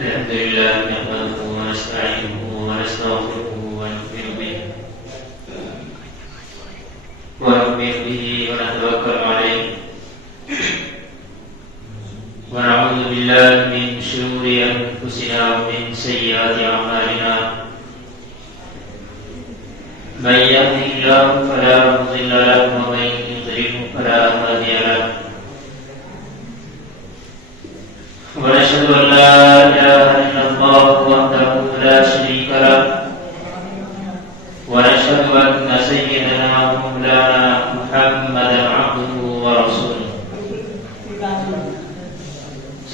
الحمد لله نحمده ونستعينه ونستغفره ونؤمن به ونتوكل عليه ونعوذ بالله من شرور أنفسنا ومن سيئات أعمالنا من يهده الله فلا مضل له ومن يضلل فلا هادي له ونشهد أن لا إله إلا الله وحده لا شريك له ونشهد أن سيدنا ومولانا محمدا عبده ورسوله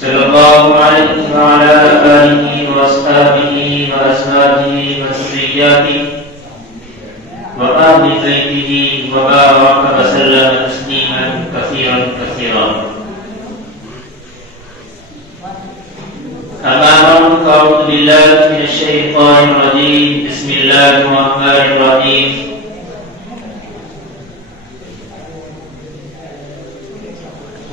صلى الله عليه وعلى آله وأصحابه وأزواجه وذرياته وأهل بيته وبارك وسلم تسليما كثيرا كثيرا. أما بعد فأعوذ بالله من الشيطان الرجيم. بسم الله الرحمن الرحيم.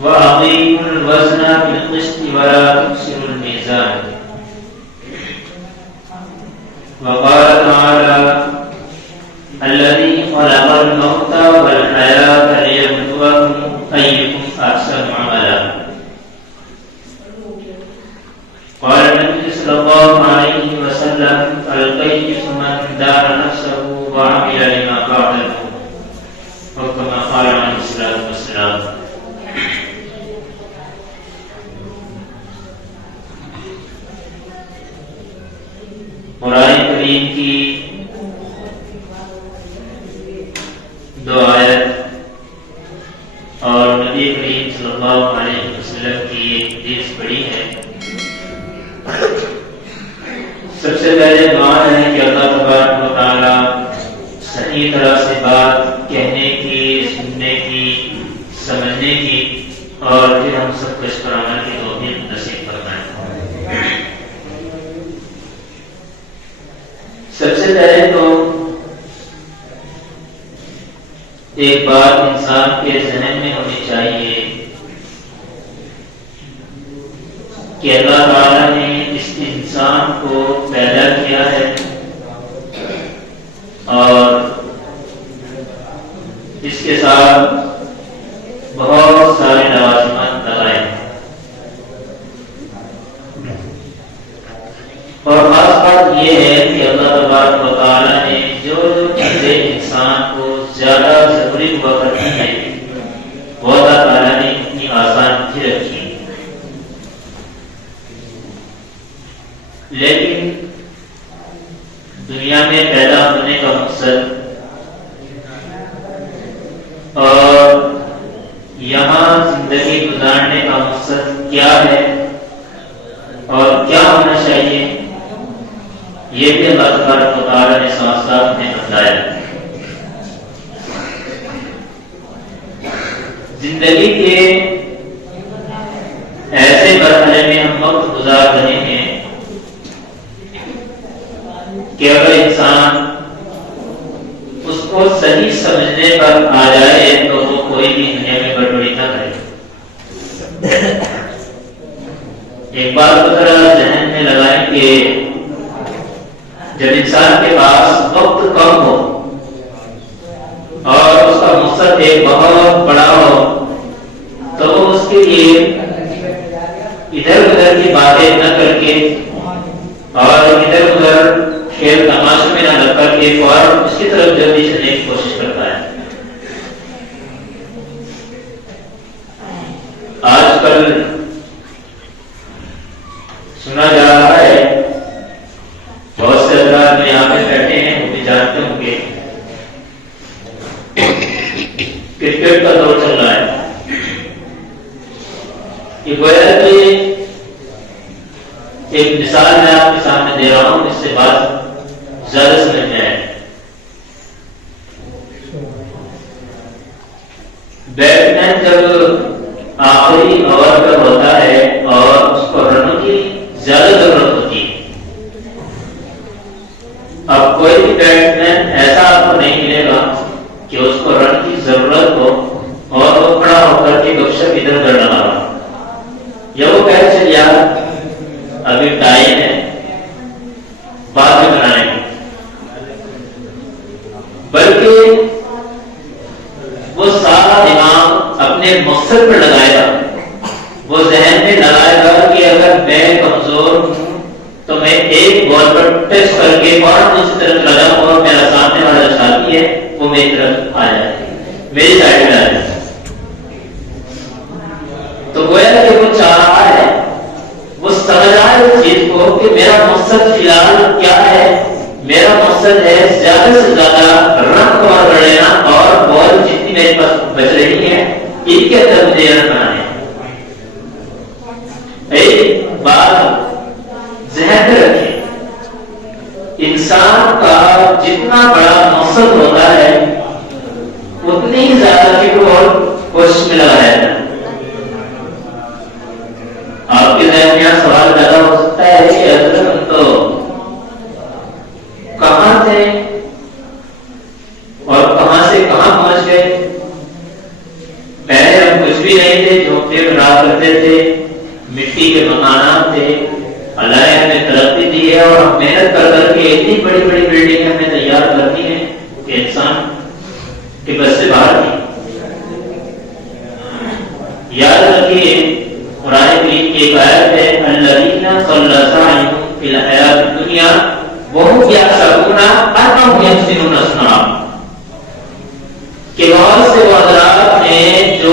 وأقيموا الوزن بالقسط ولا تخسروا الميزان. وقال تعالى الذي خلق الموت والحياة ليبلوكم أيكم أحسن عملا. قال النبي صلى الله عليه وسلم الكيس من دار نفسه وعمل لما بعده، وكما قال عليه الصلاة والسلام. قرآن کریم کی دو آیت اور نبی کریم صلی اللہ علیہ وسلم کی ایک حدیث پڑھی ہے. سب سے پہلے دعا ہے کہ اللہ تبارک و تعالی صحیح طرح سے بات کہنے کی، سننے کی، سمجھنے کی اور پھر ہم سب کو اس پر عمل کی توفیق نصیب فرمائے. سب سے پہلے تو ایک بات انسان کے ذہن میں ہونی چاہیے کہ اللہ تعالیٰ نے اس انسان کو پیدا کیا ہے اور اس کے ساتھ بہت سارے لوازمات لگائے ہیں. اور خاص بات یہ ہے کہ اللہ تبارک و تعالیٰ نے جو چیزیں انسان کو زیادہ ضروری ہوا کرتی ہیں وہ اللہ تعالیٰ نے اتنی آسان بھی رکھی. لیکن دنیا میں پیدا ہونے کا مقصد اور یہاں زندگی گزارنے کا مقصد کیا ہے اور کیا ہونا چاہیے، یہ بھی اللہ تبارک و تعالیٰ نے صاف صاف ہمیں بتایا. زندگی کے ایسے مرحلے میں ہم وقت گزار رہے ہیں کہ اگر انسان اس کو صحیح سمجھنے پر آ جائے تو وہ کوئی بھی دنیا میں گڑبڑی نہ کرے. ایک بات کو ذرا ذہن میں لگائیں کہ جب انسان کے پاس وقت کم ہو اور اس کا مقصد ایک بہت بڑا ہو تو وہ اس کے لیے ادھر ادھر کی باتیں نہ کر کے اور ادھر ادھر کھیل تماشے میں نہ لگ کر کے فوراً اس کی طرف جلدی چلنے کی کوشش کرتا ہے. آج کل سنا جا رہا ہے، بہت سے حضرات میں یہاں پہ بیٹھے ہیں وہ بھی جانتے ہوں گے، کرکٹ کا دور چل رہا ہے. یہ گویا کہ ایک مثال میں آپ کے سامنے دے رہا ہوں، اس سے بات زیادہ سمجھ میں آئے. بیٹسمین جب آخری اوور پر ہوتا ہے اور اس کو رنوں کی زیادہ ضرورت ہوتی ہے. اب کوئی بھی بیٹسمین ایسا آپ کو نہیں ملے گا کہ اس کو رن کی ضرورت ہو اور وہ کھڑا ہو کر کے گپ شپ ادھر ادھر ڈالا. یا وہ کہہ چل یار ابھی ٹائم ہے، بعد میں بنائیں گے، بلکہ وہ سارا دماغ اپنے مقصد پر لگائے گا، وہ ذہن میں لگائے گا کہ اگر میں کمزور ہوں تو میں ایک بال پر ٹچ کر کے اور دوسری طرف لگا اور میرا سامنے والا ساتھی ہے وہ میری طرف آ جائے، میری سائڈ میں آ جائے۔ تو گویا کہ وہ چاہ رہا ہے، وہ سمجھ رہا ہے اس چیز کو کہ میرا مقصد فی الحال کیا ہے، میرا مقصد ہے زیادہ سے زیادہ رن کور کر لینا اور بال جتنی میرے پاس بچ رہی ہے ان کے اندر مجھے رن بنانے۔ ایک بات ذہن میں رکھیں، انسان کا جتنا بڑا مقصد ہوتا ہے اتنی ہی زیادہ فکر اور کوشش میں لگا رہتا ہے۔ آپ کے ذہن میں سوال پیدا ہو سکتا ہے کہ حضرت ہم تو کہاں تھے اور کہاں سے کہاں پہنچ گئے؟ پہلے ہم کچھ بھی نہیں تھے، جھونپڑے میں رہا کرتے تھے، مٹی کے مکانات تھے، اللہ نے ہمیں ترقی دی ہے اور ہم محنت کر کر کے اتنی بڑی بڑی بلڈنگیں ہمیں تیار کرتی ہیں کہ انسان کے بس سے باہر تھی۔ یاد رکھیے قرآن کریم کی ایک آیت ہے الذین ضل سعیہم فی الحیاۃ الدنیا وہم یحسبون انہم یحسنون صنعا، کہ بہت سے حضرات ہیں جو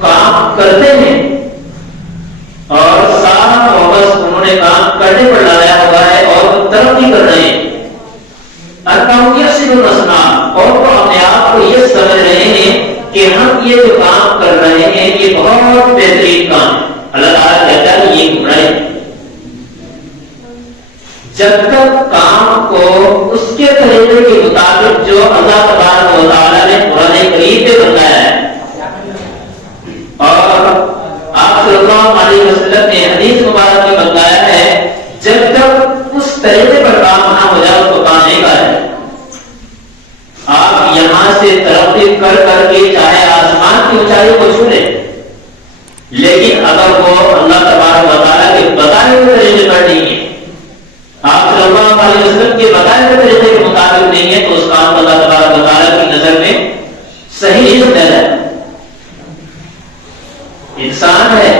کام کرتے ہیں اور سارا فوکس انہوں نے کام کرنے پر لگایا ہوا ہے اور وہ ترقی کر رہے ہیں، انہم یحسنون صنعا، اور وہ اپنے آپ کو یہ سمجھ رہے ہیں کہ ہم یہ جو کام کر رہے ہیں یہ بہت بہترین کام ہے۔ اللہ تعالیٰ کہتا ہے یہ گمراہی ہے۔ جب تک کام کو اس کے طریقے کے مطابق جو اللہ تبارک و تعالیٰ نے قرآن کریم میں بتایا ہے اور آپ صلی اللہ علیہ وسلم نے حدیث مبارک میں بتایا ہے، جب تک اس طریقے پر کام نہ ہو جائے اس کو کام نہیں کرے۔ آپ یہاں سے ترقی کر کر کے چاہے آسمان کی اونچائی کو چھو لیں، لیکن اگر وہ اللہ تبارک و تعالیٰ کے بتائے ہوئے طریقے پر نہیں ہے، آپ صلی اللہ علیہ وسلم کے بتائے ہوئے طریقے کے مطابق نہیں ہے، تو اس کام کو اللہ تبارک و تعالیٰ کی نظر میں صحیح نہیں سمجھا ہے۔ انسان ہے،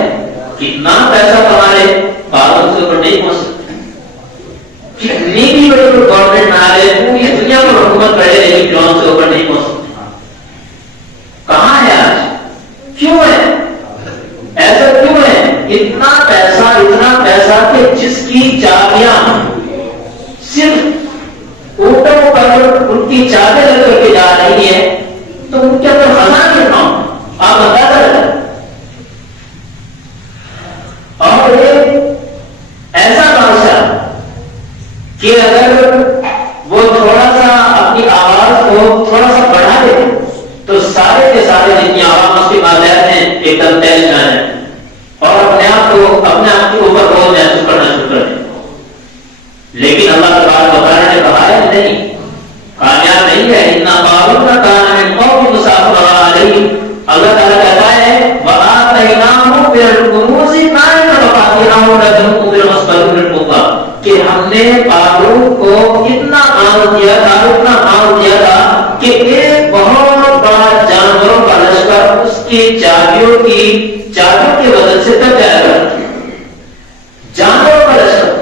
کتنا پیسہ کما لے باتوں سے اوپر نہیں پہنچ سکتے، کتنی بھی بڑی گورنمنٹ بنا لے پوری دنیا پر حکومت کرے لیکن فرعون سے اوپر نہیں پہنچ سکتے۔ کہاں ہے آج؟ کیوں ہے ایسا؟ کیوں ہے اتنا پیسہ کہ جس کی چابیاں صرف اوپر پر ان کی چابیاں لگ کر کے جا رہی ہے تو ان کے اندر خزانہ کتنا ہو آپ اندازہ لگائیں۔ اور ایسا بادشاہ کہ اگر وہ تھوڑا سا اپنی آواز کو تھوڑا سا بڑھا دے تو سارے کے سارے جتنی عوام اس کے ماتحت ہیں ایک دم تیز جائیں اور اپنے آپ کے اوپر بہت محسوس کرنا شروع کر دیں۔ لیکن اللہ تبارک و تعالیٰ نے کہا ہے نہیں، کامیاب نہیں ہے۔ ان قارون کان من قوم موسیٰ علیہ، اللہ تعالیٰ کہتا ہے وآتیناہ من الکنوز ما ان مفاتیحہ لتنوء بالعصبۃ القویٰ، کہ ہم نے قارون کو اتنا مال دیا تھا کہ ایک بہت بڑا جانوروں کا لشکر اس کی چابیوں کی وزن سے تب جایا کرتا ہے۔ جانوروں کا لشکر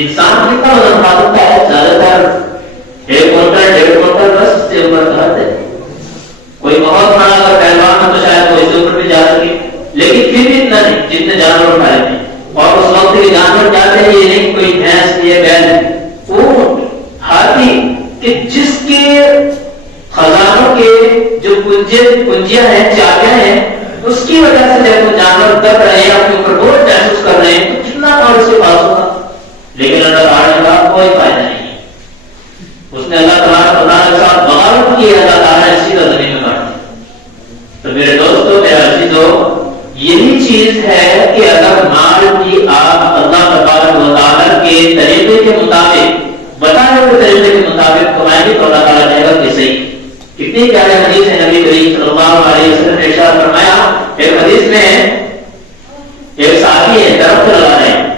انسان کتنا وزن اٹھا سکتا ہے؟ زیادہ تر 1 کوئنٹل 1.5 کوئنٹل بس سے اوپر کھاتے۔ کوئی بہت بڑا اگر پہلوان ہو تو شاید وہ اس سے اوپر بھی جا سکے، لیکن پھر بھی اتنا نہیں جتنے جانور اٹھائے تھے۔ اور اس وقت کے جانور جاتے ہیں، یہ نہیں کوئی بھینس یہ بیل، اونٹ، ہاتھی، کہ جس کے خزانوں کے جو کنجیاں ہیں چابیاں ہیں اس کی وجہ سے جب وہ جانور دب رہے ہیں اپنے اوپر بوجھ محسوس کر رہے ہیں تو کتنا اور اس کے پاس ہوگا۔ لیکن اللہ تعالیٰ کا کوئی فائدہ نہیں ہے، اس نے اللہ تعالیٰ کے ساتھ بغاوت کی، اللہ تعالیٰ نے سیدھا زمین میں کاٹ دیا۔ تو میرے دوستوں میرے عزیزوں، یہی چیز ہے کہ اگر مال کی آپ اللہ تبارک و تعالیٰ کے طریقے کے مطابق بتائے ہوئے طریقے کے مطابق کمائیں گے تو اللہ تعالیٰ کہے گا کہ صحیح۔ کتنی پیاری حدیث ہے، نبی کریم صلی اللہ علیہ وسلم نے ارشاد فرمایا، ایک حدیث میں ایک صحابی ہے درخت لگا رہے ہیں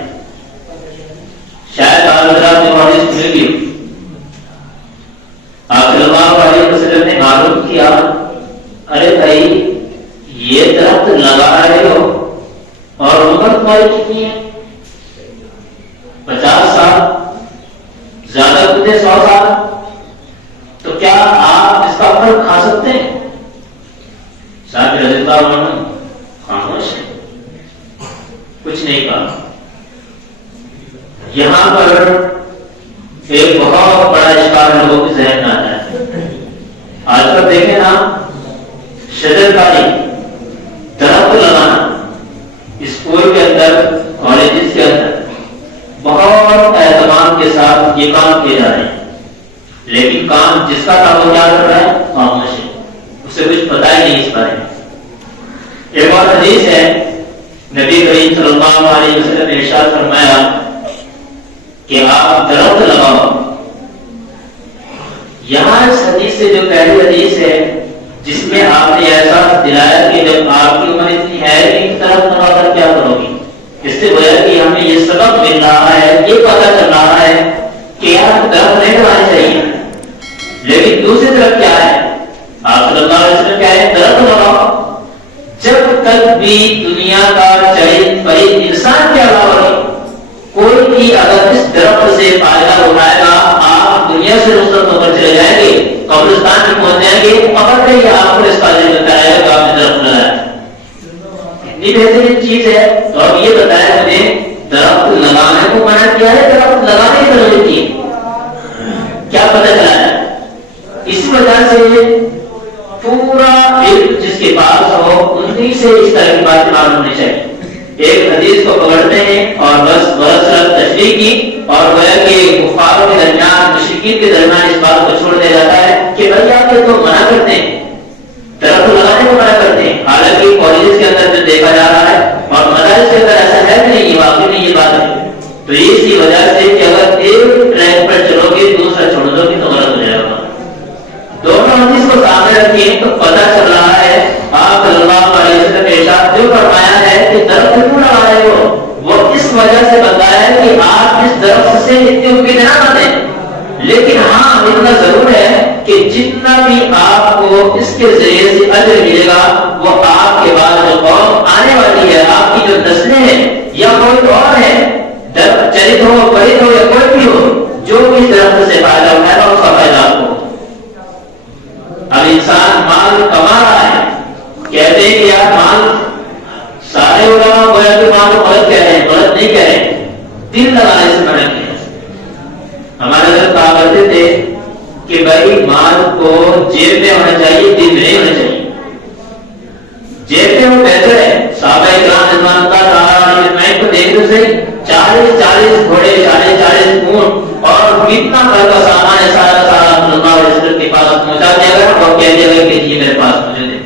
50 سال، زیادہ کتے 100 سال، تو کیا آپ اس کا پھل کھا سکتے ہیں؟ صاحب رضی اللہ عنہ خاموش ہے، کچھ نہیں کہا۔ یہاں پر ایک بہت بڑا اشکال لوگوں کے ذہن میں آتا ہے۔ آج کل دیکھیں نا، شجر کاری، درخت لگانا اسکول کے اندر، کالجز کے اندر بہت اہتمام کے ساتھ یہ کام کیے جا رہے ہیں، لیکن کام جس کا تھا وہ کیا کر رہا ہے؟ خاموش ہے، اسے کچھ پتا ہی نہیں اس بارے میں۔ ایک اور حدیث ہے، نبی کریم صلی اللہ علیہ وسلم نے ارشاد فرمایا کہ آپ درخت لگاؤ۔ یہاں اس حدیث سے جو پہلی حدیث ہے جس میں آپ نے احساس دلایا کہ جب آپ کی عمر اتنی ہے کہ درخت لگا کر کیا کرو گی، اس سے گویا کہ ہمیں یہ سبق مل رہا ہے، یہ پتہ چل رہا ہے کہ یار درخت نہیں لگانے چاہیے، لیکن دوسری طرف کیا ہے؟ آپ صلی اللہ علیہ وسلم کہہ رہے ہیں درخت لگاؤ۔ جب تک بھی دنیا کا چرند پرند انسان کے علاوہ کوئی بھی اگر اس درخت سے فائدہ اٹھائے گا، آپ دنیا سے رخصت ہو کر چلے جائیں گے، قبرستان میں پہنچ جائیں گے، پکڑ کے آپ کو اس کا ذکر کرایا گا آپ نے درخت لگایا۔ اتنی بہترین چیز ہے، تو اب یہ بتایا مجھے درخت لگانے کو منع کیا ہے، درخت لگانے کی ضرورت کی کیا پتہ چلا ہے؟ اسی وجہ سے پورا علم جس کے پاس ہو انہی سے اس طرح کی بات معلوم ہونی چاہیے۔ ایک حدیث کو پکڑتے ہیں اور بس تشریح کی، اور وہ کہ کفار کے درمیان، مشرکین کے درمیان اس بات کو چھوڑ دیا جاتا ہے کہ بھائی آپ یہ تو منع کرتے ہیں، درخت لگانے کو منع کرتے ہیں، حالانکہ کالجز کے اندر جو دیکھا جا رہا ہے اور مدارس کے اندر ایسا ہے کہ نہیں، یہ واقعی نہیں، یہ بات ہے۔ تو اسی وجہ سے کہ اگر ایک ٹریک پر چلو گے دوسرا چھوڑ دو گے تو غلط ہو جائے گا۔ دونوں حدیث کو سامنے رکھیں تو پتہ چل رہا ہے آپ صلی اللہ علیہ وسلم نے ارشاد جو فرمایا ہے کہ درخت کیوں لگا رہے ہو، وہ اس وجہ سے بتایا ہے کہ آپ اس درخت سے اتنی امید نہ بنیں، لیکن ہاں اتنا ضرور ہے کہ جتنا بھی آپ کو اس کے ذریعے سے اجر ملے گا وہ آپ کے بعد جو قوم آنے والی ہے، آپ کی جو نسلیں ہیں یا کوئی اور ہے، چرند ہو، پرند ہو یا کوئی بھی ہو، جو بھی درخت سے فائدہ اٹھائے گا اس کا فائدہ آپ کو۔ اب انسان مال کما رہا ہے، کہتے ہیں کہ یار مال، سارے علماء گویا کہ مال کو غلط کہہ رہے ہیں، غلط نہیں کہہ رہے، دل لگانے سے منع کیا۔ ہمارے حضرت کہا کرتے تھے کہ بھائی مال کو جیب میں ہونا چاہیے، دل میں نہیں ہونا چاہیے۔ جیب میں وہ بہتر ہے، صحابہ کرام رضوان اللہ تعالیٰ علیہم کو دیکھ تو صحیح، 40 گھوڑے، 40 اونٹ اور کتنا گھر کا سامان ہے، سارا صلی اللہ علیہ وسلم کے پاس پہنچا دیا گیا اور کہہ دیا گیا کہ یہ میرے پاس مجھے دے۔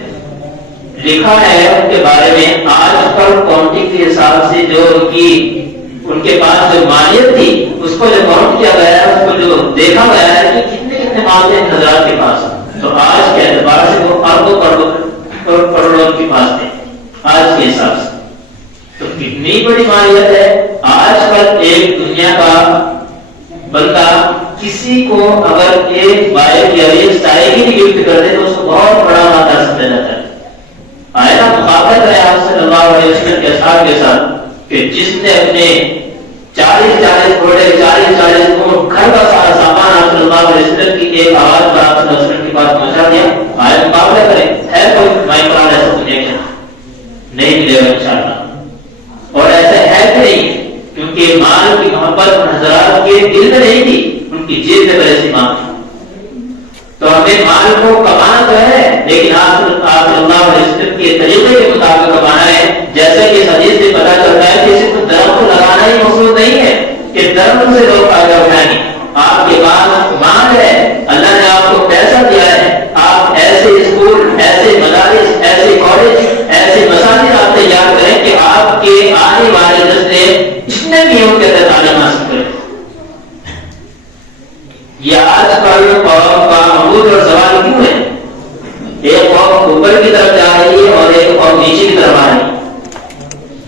لکھا ہے ان کے بارے میں آج کل کاؤنٹنگ کے حساب سے جو ان کے پاس جو مالیت تھی اس کو جو کاؤنٹ کیا گیا ہے، اس کو جو دیکھا گیا ہے کہ کتنے مال تھے حضرات کے پاس، تو آج کے اعتبار سے وہ اربوں کروڑوں کے پاس تھے آج کے حساب سے۔ تو کتنی بڑی مالیت ہے۔ آج کل ایک دنیا کا بندہ کسی کو اگر ایک بائک یا ایک سائیکل گفٹ کر دے تو اس کو بہت بڑا مادہ سمجھا جاتا ہے۔ آیا مخاطب ہے آپ صلی اللہ علیہ وسلم کے اصحاب کے ساتھ کہ جس نے اپنے 40 گھوڑے، 40 اونٹ، گھر کا سارا سامان آپ صلی اللہ علیہ وسلم کی ایک آواز پر آپ صلی اللہ علیہ وسلم کے پاس پہنچا دیا، آیا مقابلہ کریں، ہے کوئی مائکران ایسا مجھے کیا نہیں ملے گا انشاءاللہ۔ اور ایسا ہے کہ نہیں، کیونکہ مال کی محبت حضرات کے دل میں نہیں تھی، ان کی جیب میں بڑے سی مال تھی۔ تو ہمیں مال کو کمانا تو ہے، لیکن آپ صلی اللہ علیہ وسلم کے طریقے کے مطابق کمانا ہے۔ جیسے کہ اس حدیث سے پتہ چلتا ہے کہ صرف درخت لگانا ہی مقصود نہیں ہے کہ درخت سے لوگ فائدہ اٹھائیں گے۔ آپ کے پاس مال ہے، اللہ نے آپ کو پیسہ دیا ہے، آپ ایسے اسکول، ایسے مدارس، ایسے کالج، ایسے مساجد آپ تیار کریں کہ آپ کے آنے والی نسلیں جتنے بھی ہوں کے اندر تعلیم حاصل کریں۔ یہ آج کل قوم کا عبور اور سوال کیوں ہے؟ ایک قوم اوپر کی طرف جا رہی ہے اور ایک قوم نیچے کی طرف آ رہی ہے۔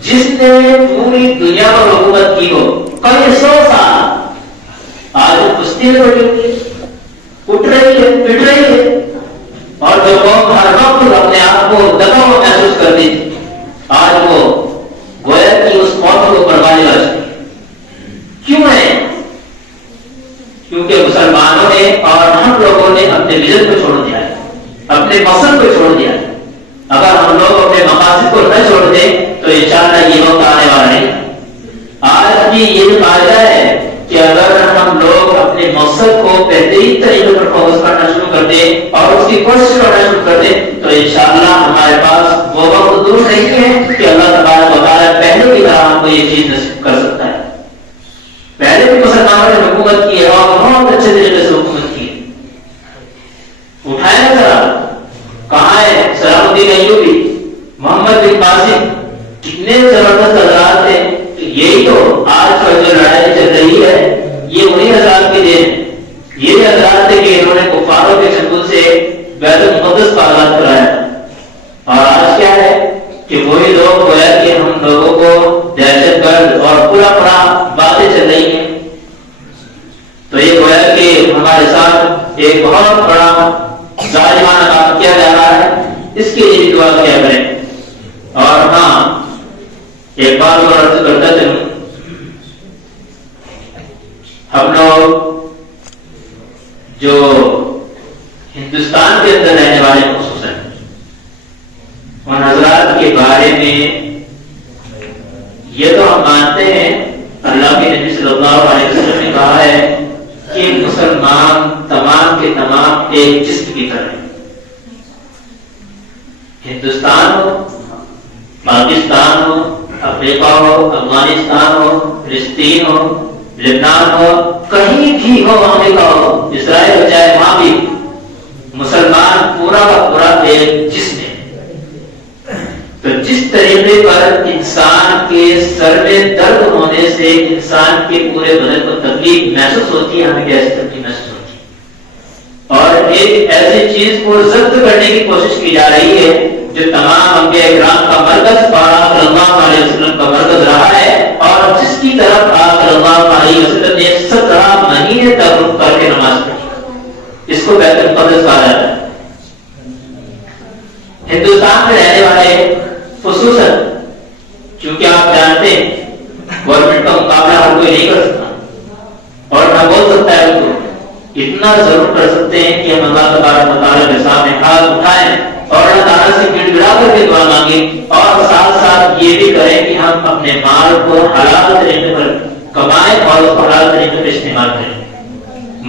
جس نے پوری دنیا پر حکومت کی ہو کئی 100 سال، آج کشتی میں بیٹھی ہوئی ہے، اٹھ رہی ہے، پٹ رہی ہے، اور جو قوم ہر وقت اپنے آپ کو دبا ہوا محسوس کرتی تھی آج وہ گویا کہ اس قوم کو پروانے لگ چکی۔ کیوں مسلمانوں نے اور ہم لوگوں نے اپنے ویژن کو چھوڑ دیا ہے، اپنے مقصد کو چھوڑ دیا ہے۔ اگر ہم لوگ اپنے مقاصد کو نہ چھوڑ دیں تو انشاءاللہ یہ وقت آنے والا نہیں۔ آج بھی یہ فائدہ ہے کہ اگر ہم لوگ اپنے مقصد کو بہترین طریقے پر فوکس کرنا شروع کر دیں اور اس کی کوشش کرنا شروع کر دیں تو انشاءاللہ ہمارے پاس وہ وقت دور نہیں ہے کہ اللہ تبارک و تعالیٰ پہلے کی طرح ہم کو یہ چیز نصیب کر سکتا ہے۔ پہلے بھی مسلمانوں نے حکومت کی ہے اور بہت اچھے طریقے سے حکومت کی ہے۔ اٹھائے نا ذرا، کہاں ہے سلام الدین ایوبی، محمد بن قاسم، کتنے زبردست حضرات تھے۔ یہی تو آج کا جو لڑائی چل رہی ہے یہ انہی حضرات کے دین، یہ حضرات تھے کہ انہوں نے کفاروں کے چنگل سے بیت المقدس کا آزاد کرایا۔ اور آج کیا ہے کہ وہی لوگ گویا کہ ہم لوگوں کو دہشت گرد اور پورا باتیں چل رہی ہیں، تو یہ گویا کہ ہمارے ساتھ ایک بہت بڑا ظالمانہ کام کیا جا رہا ہے، اس کے لیے بھی دعا کیا کریں۔ اور ہاں ایک بات اور عرض کرتا چلوں، ہم لوگ جو ہندوستان کے اندر رہنے والے خصوصاً ان حضرات کے بارے میں یہ تو ہم مانتے ہیں، اللہ کے نبی صلی اللہ علیہ وسلم نے کہا ہے کہ مسلمان تمام کے تمام ایک جسم کی طرح ہیں۔ ہندوستان ہو، پاکستان ہو، افریقہ ہو، افغانستان ہو، فلسطین ہو، لبنان ہو، کہیں بھی ہو، امریکہ ہو، اسرائیل ہو، چاہے وہاں بھی مسلمان پورا کا پورا ایک جسم ہے۔ تو جس طریقے پر انسان کے سر میں درد ہونے سے انسان کے پورے بدن کو تکلیف محسوس ہوتی ہے، ہمیں کیسی تکلیف محسوس ہوتی ہے، اور ایک ایسی چیز کو ضبط کرنے کی کوشش کی جا رہی ہے جو تمام انبیاء اکرام کا مرکز آپ صلی اللہ علیہ وسلم کا مرکز رہا ہے، اور جس کی طرف آپ صلی اللہ علیہ وسلم نے 17 مہینے تک رک کر کے نماز پڑھی، اس کو بیت المقدس کہا جاتا ہے۔ ہندوستان میں رہنے والے خصوصاً، چونکہ آپ جانتے ہیں گورنمنٹ کا مقابلہ ہر کوئی نہیں کر سکتا اور نہ بول سکتا ہے، ان کو اتنا ضرور کر سکتے ہیں کہ ہم اللہ تبارک و تعالیٰ کے سامنے ہاتھ اٹھائیں اور اللہ تعالیٰ سے گڑ گڑا کر کے دعا مانگیں، اور ساتھ ساتھ یہ بھی کریں کہ ہم اپنے مال کو حلال طریقے پر کمائیں اور اس کو حلال طریقے پر استعمال کریں۔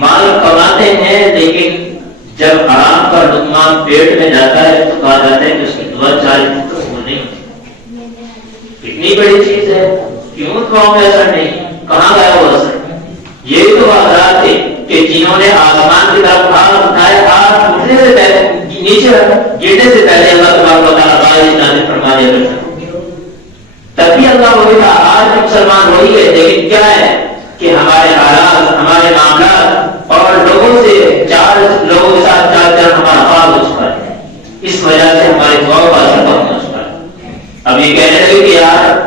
مال کماتے ہیں لیکن جب حرام کا لقمہ پیٹ میں جاتا ہے تو کہا جاتا ہے کہ اس کی دعا 4 دن تک قبول نہیں ہوتی۔ کتنی بڑی چیز ہے، کیوں دعاؤں میں اثر نہیں، کہاں گیا وہ اثر؟ یہی تو حضرات تھے کہ جنہوں نے آسمان کی طرف ہاتھ اٹھائے، ہاتھ اٹھنے سے پہلے نیچے گرنے سے پہلے اللہ تبارک و تعالیٰ بارش نازل فرما دیا کرتا، تبھی اللہ وہی تھا۔ آج مسلمان وہی ہے، لیکن کیا ہے کہ ہمارے حالات، ہمارے معاملات اور لوگوں سے لوگوں کے ساتھ چار ہمارا خواب ہو چکا ہے، اس وجہ سے ہماری دعاؤں کا اثر کم ہو چکا ہے۔ اب یہ کہنے لگے کہ یار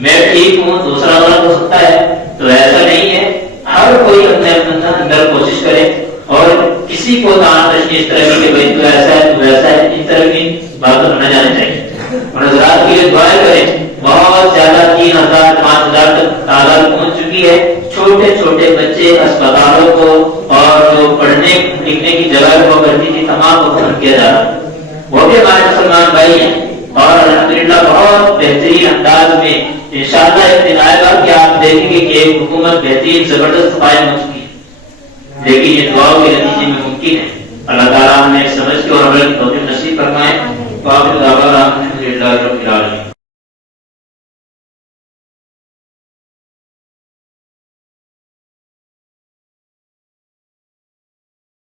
میں ٹھیک ہوں دوسرا غلط ہو سکتا ہے، تو ایسا نہیں ہے۔ ہر کوئی اپنے اندر کوشش کرے اور کسی کو تشخیص اس طرح کی کہ بھائی تو ایسا ہے تو ویسا ہے، اس طرح کی باتوں نہ جانے چاہیے، اور حضرات کے لیے دعائیں کریں۔ بہت زیادہ 3000 5000 تک تعداد پہنچ چکی ہے، چھوٹے چھوٹے بچے اسپتالوں کو اور جو پڑھنے لکھنے کی جگہ ہوا کرتی تھی تمام کو ختم کیا جا رہا ہے، وہ بھی ہمارے مسلمان بھائی ہیں، اور الحمدللہ بہت بہترین انداز میں انشاءاللہ ایک دن آئے گا کہ آپ دیکھیں گے کہ ایک حکومت بہترین زبردست قائم ہو چکی ہے، لیکن یہ دعاؤں کے نتیجے میں ممکن ہے۔ اللہ تعالیٰ ہمیں سمجھ کے اور عمل کی توفیق نصیب فرمائے۔ الحمدللہ رب العالمین۔